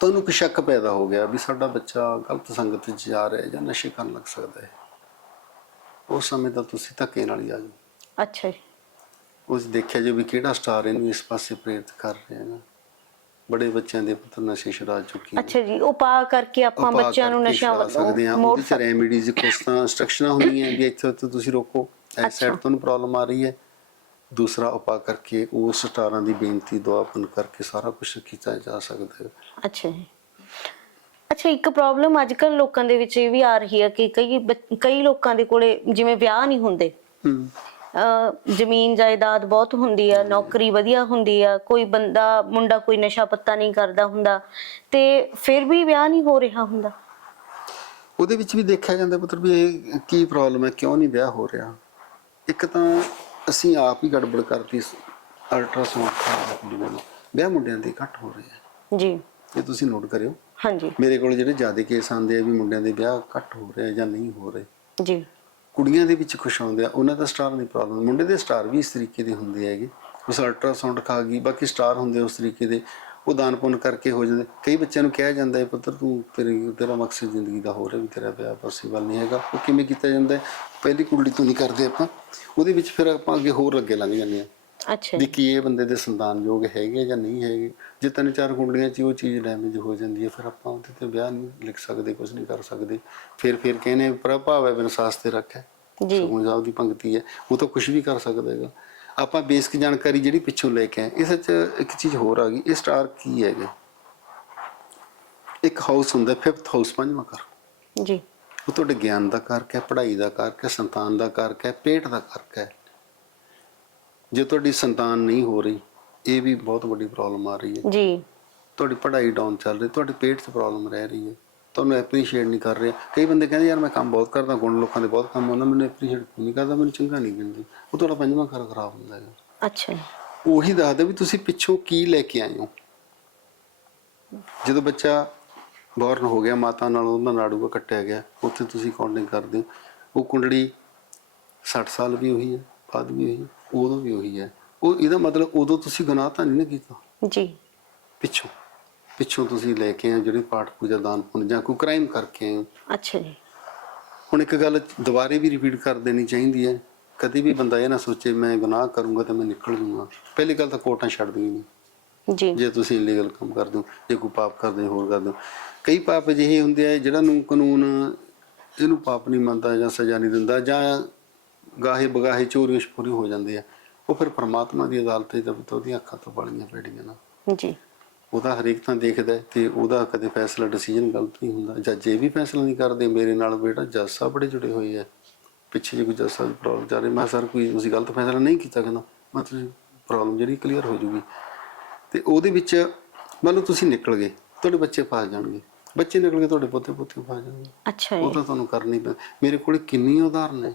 ਤੁਹਾਨੂੰ ਕੋਈ ਸ਼ੱਕ ਪੈਦਾ ਹੋ ਗਿਆ ਵੀ ਸਾਡਾ ਬੱਚਾ ਗਲਤ ਸੰਗਤ ਵਿੱਚ ਜਾ ਰਿਹਾ ਹੈ ਜਾਂ ਨਸ਼ੇ ਕਰਨ ਲੱਗ ਸਕਦਾ ਹੈ। ਉਸ ਸਮੇਂ ਤਾਂ ਤੁਸੀਂ ਧੱਕੇ ਨਾਲ ਹੀ ਆ ਜਾਓ। ਅੱਛਾ ਜੀ। ਉਸ ਦੇਖਿਆ ਜੋ ਵੀ ਕਿਹੜਾ ਸਟਾਰ ਇਹਨੂੰ ਇਸ ਪਾਸੇ ਪ੍ਰੇਰਿਤ ਕਰ ਰਿਹਾ ਹੈ ਨਾ ਬੜੇ ਬੱਚਿਆਂ ਦੇ ਪੁੱਤਰ ਨਸ਼ੇ ਛੁਡਾ ਚੁੱਕੀ। ਅੱਛਾ ਜੀ ਉਹ ਪਾ ਕਰਕੇ ਆਪਾਂ ਉਪਾਅ ਬੱਚਿਆਂ ਨੂੰ ਨਸ਼ਿਆਂ ਛੁਡਾ ਸਕਦੇ ਹਾਂ। ਵੱਲੋਂ ਮੋੜ ਉਹਦੇ ਚ ਰੈਮੀਡੀਜ਼ ਕੁਛ ਤਾਂ ਇੰਸਟਰਕਸ਼ਨਾਂ ਹੁੰਦੀਆਂ ਵੀ ਇੱਥੇ ਤੁਸੀਂ ਰੋਕੋ। ਇਸ। ਸਾਈਡ ਪ੍ਰੋਬਲਮ ਆ ਰਹੀ ਹੈ। ਦੂਸਰਾ ਉਪਾਅ ਕਰਕੇ ਉਸ ਸਟਾਰਾਂ ਦੀ ਬੇਨਤੀ ਦੁਆਪਨ ਕਰਕੇ ਸਾਰਾ ਕੁਝ ਕੀਤਾ ਜਾ ਸਕਦਾ ਹੈ। ਅੱਛਾ ਜੀ। ਅੱਛਾ ਇੱਕ ਪ੍ਰੋਬਲਮ ਅੱਜ ਕੱਲ ਲੋਕਾਂ ਦੇ ਵਿੱਚ ਇਹ ਵੀ ਆ ਰਹੀ ਹੈ ਕਿ ਕਈ ਬੱਚ- ਕਈ ਲੋਕਾਂ ਦੇ ਕੋਲੇ ਜਿਵੇਂ ਵਿਆਹ ਨਹੀਂ ਹੁੰਦੇ। ਹੂੰ। ਅਹ ਜ਼ਮੀਨ ਜਾਇਦਾਦ ਬਹੁਤ ਹੁੰਦੀ ਆ ਨੌਕਰੀ ਵਧੀਆ ਹੁੰਦੀ ਆ ਕੋਈ ਬੰਦਾ ਮੁੰਡਾ ਕੋਈ ਨਸ਼ਾ ਪੱਤਾ ਨਹੀਂ ਕਰਦਾ ਹੁੰਦਾ ਤੇ ਫਿਰ ਵੀ ਵਿਆਹ ਨਹੀਂ ਹੋ ਰਿਹਾ ਹੁੰਦਾ। ਉਹਦੇ ਵਿੱਚ ਵੀ ਦੇਖਿਆ ਜਾਂਦਾ ਪੁੱਤਰ ਵੀ ਇਹ ਕੀ ਪ੍ਰੋਬਲਮ ਹੈ ਕਿਉਂ ਨਹੀਂ ਵਿਆਹ ਹੋ ਰਿਹਾ? ਇੱਕ ਤਾਂ ਅਸੀਂ ਆਪ ਹੀ ਗੜਬੜ ਕਰਤੀ ਅਲਟਰਾਸਾਊਂਡ ਕਰਾ ਕੁੜੀਆਂ ਨੂੰ। ਵਿਆਹ ਮੁੰਡਿਆਂ ਦੇ ਘੱਟ ਹੋ ਰਹੇ ਆ। ਜੀ। ਇਹ ਤੁਸੀਂ ਨੋਟ ਕਰਿਓ। ਹਾਂਜੀ। ਮੇਰੇ ਕੋਲ ਜਿਹੜੇ ਜ਼ਿਆਦਾ ਕੇਸ ਆਉਂਦੇ ਆ ਵੀ ਮੁੰਡਿਆਂ ਦੇ ਵਿਆਹ ਘੱਟ ਹੋ ਰਹੇ ਆ ਜਾਂ ਨਹੀਂ ਹੋ ਰਹੇ। ਜੀ। ਕੁੜੀਆਂ ਦੇ ਵਿੱਚ ਖੁਸ਼ ਆਉਂਦੇ ਆ ਉਹਨਾਂ ਦਾ ਸਟਾਰ ਨਹੀਂ ਪ੍ਰੋਬਲਮ ਮੁੰਡੇ ਦੇ ਸਟਾਰ ਵੀ ਇਸ ਤਰੀਕੇ ਦੇ ਹੁੰਦੇ ਹੈਗੇ। ਉਸ ਅਲਟਰਾਸਾਊਂਡ ਖਾ ਗਈ ਬਾਕੀ ਸਟਾਰ ਹੁੰਦੇ ਉਸ ਤਰੀਕੇ ਦੇ। ਉਹ ਦਾਨ ਪੁੰਨ ਕਰਕੇ ਹੋ ਜਾਂਦੇ। ਕਈ ਬੱਚਿਆਂ ਨੂੰ ਕਿਹਾ ਜਾਂਦਾ ਹੈ ਪੁੱਤਰ ਤੂੰ ਤੇਰੀ ਤੇਰਾ ਮਕਸਦ ਜ਼ਿੰਦਗੀ ਦਾ ਹੋ ਰਿਹਾ ਵੀ ਤੇਰਾ ਵਿਆਹ ਪੋਸੀਬਲ ਨਹੀਂ ਹੈਗਾ। ਉਹ ਕਿਵੇਂ ਕੀਤਾ ਜਾਂਦਾ ਹੈ? ਪਹਿਲੀ ਕੁੰਡਲੀ ਤੋਂ ਨਹੀਂ ਕਰਦੇ ਆਪਾਂ। ਉਹਦੇ ਵਿੱਚ ਫਿਰ ਆਪਾਂ ਅੱਗੇ ਹੋਰ ਅੱਗੇ ਲੰਘ ਜਾਂਦੇ ਆ ਅੱਛਾ। ਵੀ ਕੀ ਇਹ ਬੰਦੇ ਦੇ ਸੰਤਾਨਯੋਗ ਹੈਗੇ ਜਾਂ ਨਹੀਂ ਹੈਗੇ। ਜੇ ਤਿੰਨ ਚਾਰ ਕੁੰਡਲੀਆਂ 'ਚ ਉਹ ਚੀਜ਼ ਡੈਮੇਜ ਹੋ ਜਾਂਦੀ ਹੈ ਫਿਰ ਆਪਾਂ ਉਹਦੇ ਤੇ ਵਿਆਹ ਨਹੀਂ ਲਿਖ ਸਕਦੇ ਕੁਝ ਨਹੀਂ ਕਰ ਸਕਦੇ। ਫਿਰ ਫਿਰ ਕਹਿੰਦੇ ਪ੍ਰਭਾਵ ਹੈ ਵਿਨਸਾਸ ਤੇ ਰੱਖਿਆ ਜੀ। ਸੁਖਮਨ ਸਾਹਿਬ ਦੀ ਪੰਕਤੀ ਹੈ। ਉਹ ਤਾਂ ਕੁਝ ਵੀ ਕਰ ਸਕਦਾ ਹੈਗਾ। ਆਪਾਂ ਬੇਸਿਕ ਜਾਣਕਾਰੀ ਜਿਹੜੀ ਪਿੱਛੋਂ ਲੈ ਕੇ ਆਏ ਇਸ ਵਿੱਚ ਇੱਕ ਚੀਜ਼ ਹੋਰ ਆ ਗਈ। ਇਹ ਸਟਾਰ ਕੀ ਹੈਗੇ? ਇੱਕ ਹਾਊਸ ਹੁੰਦਾ ਫਿਫਥ ਹਾਊਸ ਪੰਜਵਾਂ ਘਰ। ਜੀ। ਉਹ ਤੁਹਾਡੇ ਗਿਆਨ ਦਾ ਕਾਰਕ ਹੈ ਪੜ੍ਹਾਈ ਦਾ ਕਾਰਕ ਹੈ ਸੰਤਾਨ ਦਾ ਕਾਰਕ ਹੈ ਪੇਟ ਦਾ ਕਾਰਕ ਹੈ। ਜੇ ਤੁਹਾਡੀ ਸੰਤਾਨ ਨਹੀਂ ਹੋ ਰਹੀ ਇਹ ਵੀ ਬਹੁਤ ਵੱਡੀ ਪ੍ਰੋਬਲਮ ਆ ਰਹੀ ਹੈ। ਜੀ। ਤੁਹਾਡੀ ਪੜ੍ਹਾਈ ਡਾਊਨ ਚੱਲ ਰਹੀ ਤੁਹਾਡੇ ਪੇਟ 'ਚ ਪ੍ਰੋਬਲਮ ਰਹਿ ਰਹੀ ਹੈ। ਤੁਹਾਨੂੰ ਐਪਰੀਸ਼ੀਏਟ ਨਹੀਂ ਕਰ ਰਹੇ। ਕਈ ਬੰਦੇ ਕਹਿੰਦੇ ਯਾਰ ਮੈਂ ਕੰਮ ਬਹੁਤ ਕਰਦਾ ਗੁਣ ਲੋਕਾਂ ਦੇ ਬਹੁਤ ਕੰਮ ਆਉਂਦਾ ਮੈਨੂੰ ਐਪਰੀਸ਼ੀਏਟ ਨਹੀਂ ਕਰਦਾ? ਮੈਨੂੰ ਚੰਗਾ ਨਹੀਂ ਗਿਣਦੇ ਉਹ ਤੁਹਾਡਾ ਪੰਜਵਾਂ ਘਰ ਖਰਾਬ ਹੁੰਦਾ ਹੈ ਅੱਛਾ ਉਹੀ ਦੱਸਦਾ ਵੀ ਤੁਸੀਂ ਪਿੱਛੋਂ ਕੀ ਲੈ ਕੇ ਆਏ ਹੋ? ਜਦੋਂ ਬੱਚਾ ਬੋਰਨ ਹੋ ਗਿਆ ਮਾਤਾ ਨਾਲ ਉਹਦਾ ਨਾੜੂਗਾ ਕੱਟਿਆ ਗਿਆ। ਉੱਥੇ ਤੁਸੀਂ ਕਾਊਂਟਿੰਗ ਕਰਦੇ ਹੋ। ਉਹ ਕੁੰਡਲੀ 60 ਸਾਲ ਵੀ ਉਹੀ ਹੈ ਬਾਅਦ ਵੀ ਉਹੀ ਹੈ, ਉਦੋਂ ਵੀ ਉਹੀ ਹੈ। ਉਹ ਇਹਦਾ ਮਤਲਬ ਉਦੋਂ ਤੁਸੀਂ ਗੁਨਾਹ ਤਾਂ ਨਹੀਂ ਨਾ ਕੀਤਾ? ਜੀ। ਪਿੱਛੋਂ ਪਿੱਛੋਂ ਤੁਸੀਂ ਲੈ ਕੇ ਆਏ ਜਿਹੜੇ ਪਾਠ ਪੂਜਾ ਦਾਨ ਪੁੰਨ ਜਾਂ ਕੋਈ ਕ੍ਰਾਈਮ ਕਰਕੇ ਆਏ ਅੱਛਾ ਜੀ। ਹੁਣ ਇੱਕ ਗੱਲ ਦੁਬਾਰੇ ਵੀ ਰਿਪੀਟ ਕਰ ਦੇਣੀ ਚਾਹੀਦੀ ਹੈ। ਕਦੀ ਵੀ ਬੰਦਾ ਇਹ ਨਾ ਸੋਚੇ ਮੈਂ ਗੁਨਾਹ ਕਰੂੰਗਾ ਤਾਂ ਮੈਂ ਨਿਕਲ ਜੂੰਗਾ। ਪਹਿਲੀ ਗੱਲ ਤਾਂ ਕੋਰਟਾਂ ਛੱਡਦੀਆਂ ਨਹੀਂ ਜੀ। ਜੇ ਤੁਸੀਂ ਇਲੀਗਲ ਕੰਮ ਕਰਦੇ ਹੋ ਜੇ ਕੋਈ ਪਾਪ ਕਰਦੇ ਹੋ ਹੋਰ ਕਰਦੇ ਹੋ। ਕਈ ਪਾਪ ਅਜਿਹੇ ਹੁੰਦੇ ਆ ਜਿਹੜਾ ਨੂੰ ਕਾਨੂੰਨ ਇਹਨੂੰ ਪਾਪ ਨਹੀਂ ਮੰਨਦਾ ਜਾਂ ਸਜ਼ਾ ਨਹੀਂ ਦਿੰਦਾ ਜਾਂ ਗਾਹੇ ਬਗਾਹੇ ਚੋਰੀ ਛਪੂਰੀ ਹੋ ਜਾਂਦੇ ਆ ਉਹ ਫਿਰ ਪ੍ਰਮਾਤਮਾ ਦੀ ਅਦਾਲਤ 'ਚ ਤਾਂ ਉਹਦੀਆਂ ਅੱਖਾਂ ਤੋਂ ਬਲੀਆਂ ਪੈੜੀਆਂ ਨਾ। ਜੀ। ਉਹਦਾ ਹਰੇਕ ਤਾਂ ਦੇਖਦਾ ਤੇ ਉਹਦਾ ਕਦੇ ਫੈਸਲਾ ਡਿਸੀਜਨ ਗਲਤ ਨਹੀਂ ਹੁੰਦਾ। ਜੱਜ ਇਹ ਵੀ ਫੈਸਲਾ ਨਹੀਂ ਕਰਦੇ ਮੇਰੇ ਨਾਲ ਬੇਟਾ ਜੱਜ ਸਾਹਿਬ ਬੜੇ ਜੁੜੇ ਹੋਏ ਆ। ਪਿੱਛੇ ਜੇ ਕੋਈ ਜੱਜ ਸਾਹਿਬ ਪ੍ਰੋਬਲਮ ਚੱਲ ਰਹੀ ਮੈਂ ਸਰ ਕੋਈ ਤੁਸੀਂ ਗਲਤ ਫੈਸਲਾ ਨਹੀਂ ਕੀਤਾ ਕਹਿੰਦਾ ਮਤਲਬ ਪ੍ਰੋਬਲਮ ਜਿਹੜੀ ਕਲੀਅਰ ਹੋ ਜੂਗੀ। ਤੇ ਉਹਦੇ ਵਿੱਚ ਮੰਨ ਲਓ ਤੁਸੀਂ ਨਿਕਲ ਗਏ ਤੁਹਾਡੇ ਬੱਚੇ ਫਸ ਜਾਣਗੇ। ਬੱਚੇ ਨਿਕਲ ਗਏ ਤੁਹਾਡੇ ਪੋਤੇ ਪੋਤੇ ਫਸ ਜਾਣਗੇ ਅੱਛਾ ਉਹ ਜੀ ਤਾਂ ਤੁਹਾਨੂੰ ਕਰਨੀ ਪੈ ਮੇਰੇ ਕੋਲੇ ਕਿੰਨੀ ਉਦਾਹਰਨ ਹੈ।